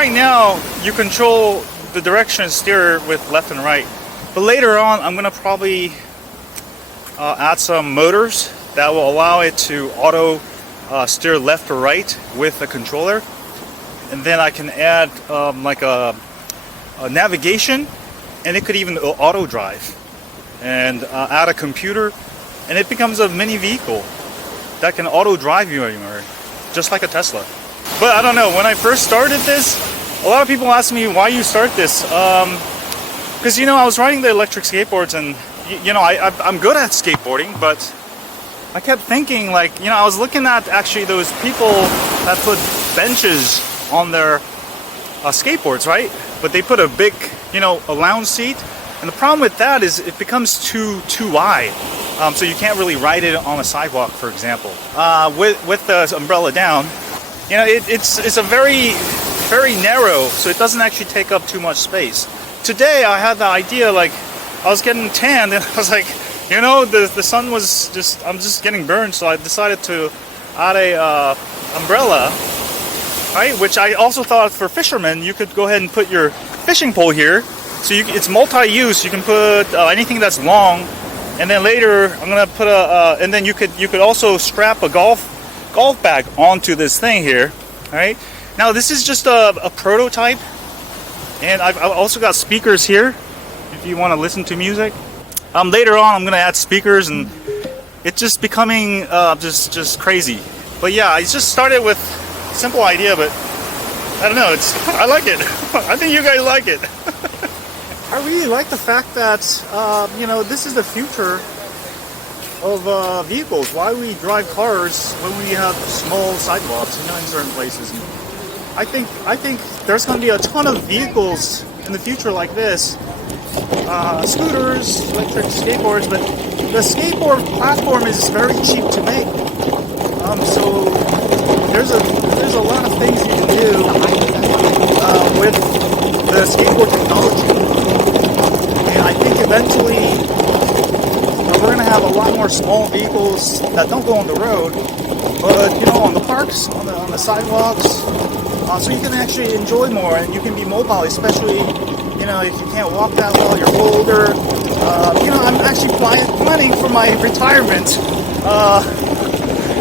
right now you control the direction and steer with left and right. But later on, I'm gonna probably add some motors that will allow it to auto steer left or right with a controller, and then I can add like a navigation, and it could even auto drive, and add a computer, and it becomes a mini vehicle that can auto drive you anywhere, just like a Tesla. But I don't know, when I first started this, a lot of people ask me why you start this, because you know, I was riding the electric skateboards, and you know, I'm good at skateboarding, but I kept thinking, like, you know, I was looking at actually those people that put benches on their skateboards, right? But they put a big, you know, a lounge seat, and the problem with that is it becomes too wide, so you can't really ride it on a sidewalk, for example. With the umbrella down, you know, it's a very narrow, so it doesn't actually take up too much space. Today I had the idea, like, I was getting tanned, and I was like, you know, the sun was just, I'm just getting burned, so I decided to add a umbrella, right? Which I also thought for fishermen, you could go ahead and put your fishing pole here, so it's multi-use. You can put anything that's long, and then later I'm gonna put and then you could also strap a golf bag onto this thing here, all right? Now this is just a prototype, and I've also got speakers here if you want to listen to music. Later on I'm gonna add speakers, and it's just becoming just crazy. But yeah, I just started with a simple idea, but I don't know, I like it. I think you guys like it. I really like the fact that you know, this is the future of vehicles. Why we drive cars when we have small sidewalks, you know, in certain places. And I think there's going to be a ton of vehicles in the future like this. Scooters, electric skateboards, but the skateboard platform is very cheap to make. So there's a lot of things you can do with the skateboard technology, and I think eventually we're going to have a lot more small vehicles that don't go on the road, but you know, on the parks, on the sidewalks, so you can actually enjoy more, and you can be mobile, especially, you know, if you can't walk that well, you're older. You know, I'm actually planning for my retirement,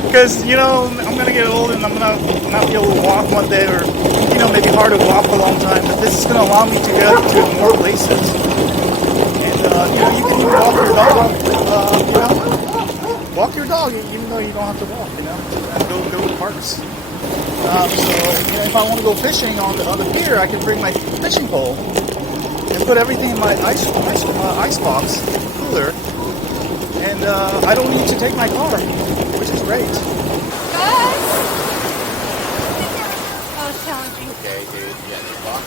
because, you know, I'm going to get old and I'm going to not be able to walk one day, or, you know, maybe hard to walk for a long time, but this is going to allow me to get to more places. And, you know, you can even walk your dog, you know, walk your dog even though you don't have to walk, you know, and go to parks. So, you know, if I want to go fishing on the pier, I can bring my fishing pole and put everything in my Icebox Cooler, and I don't need to take my car, which is great. Guys! That was challenging. Okay, dude. Yeah, the box.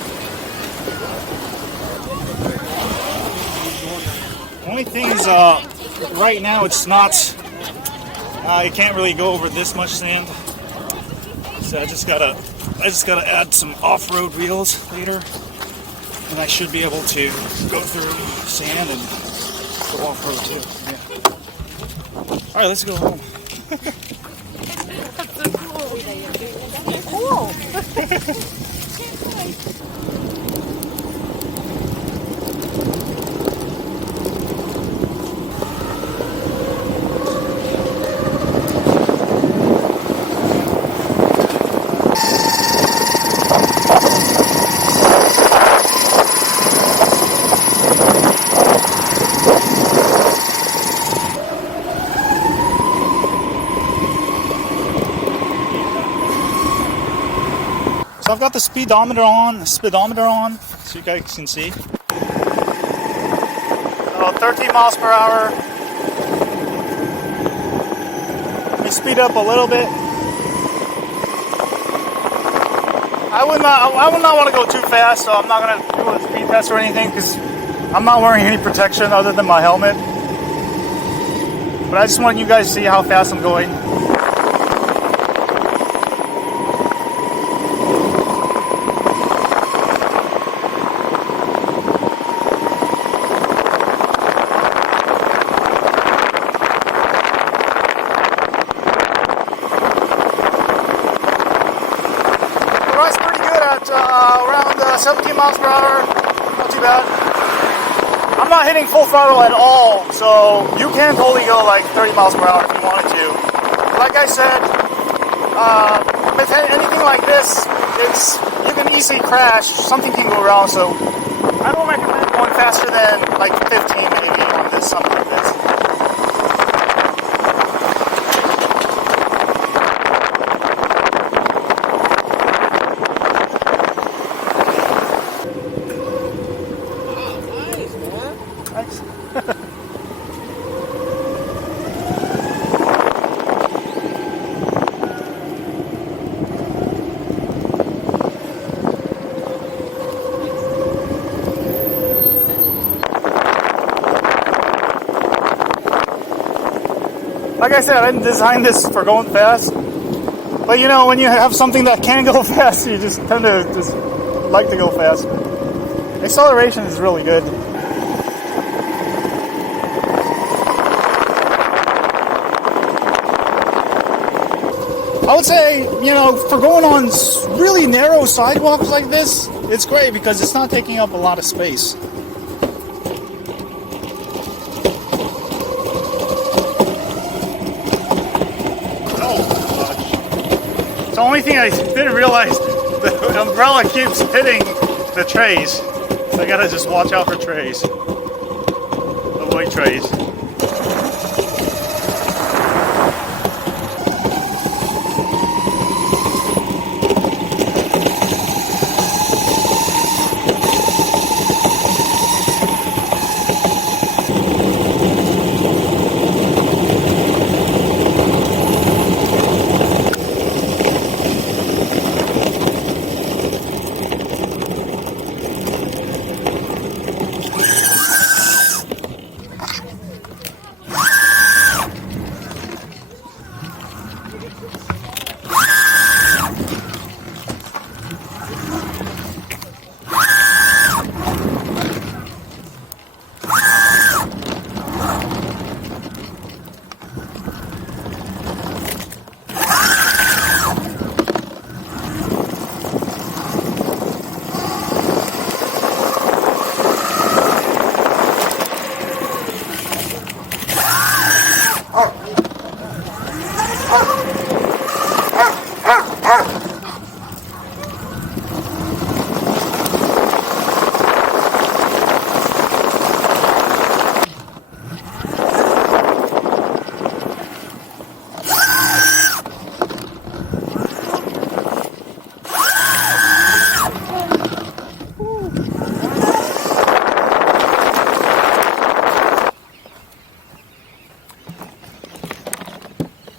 The only thing is, right now it's not, you can't really go over this much sand. So I just gotta add some off-road wheels later, and I should be able to go through sand and go off-road too. Yeah. All right, let's go home. That's so cool. Cool. So I've got the speedometer on, so you guys can see. 13 miles per hour. Let me speed up a little bit. I would not want to go too fast, so I'm not going to do a speed test or anything, because I'm not wearing any protection other than my helmet. But I just want you guys to see how fast I'm going. about 17 miles per hour, not too bad. I'm not hitting full throttle at all, so you can totally go like 30 miles per hour if you wanted to. Like I said, with anything like this, you can easily crash, something can go wrong, so I don't recommend going faster than like 15 maybe on this, something like this. Like I said, I didn't design this for going fast. But you know, when you have something that can go fast, you just tend to just like to go fast. Acceleration is really good. I would say, you know, for going on really narrow sidewalks like this, it's great because it's not taking up a lot of space. The only thing I didn't realize, the umbrella keeps hitting the trays. So I gotta just watch out for trays. Avoid trays.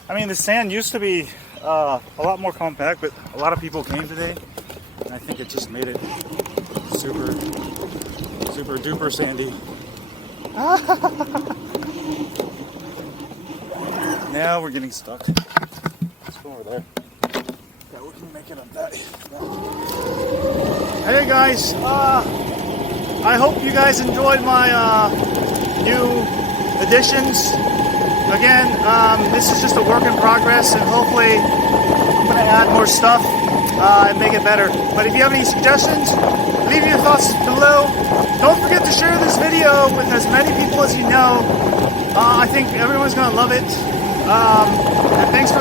I mean, the sand used to be a lot more compact, but a lot of people came today, and I think it just made it super duper sandy. Now we're getting stuck. Let's go over there. Yeah, we can make it on that. Hey guys, I hope you guys enjoyed my new additions. Again, this is just a work in progress, and hopefully I'm going to add more stuff and make it better. But if you have any suggestions, leave your thoughts below. Don't forget to share this video with as many people as you know. I think everyone's going to love it. And thanks for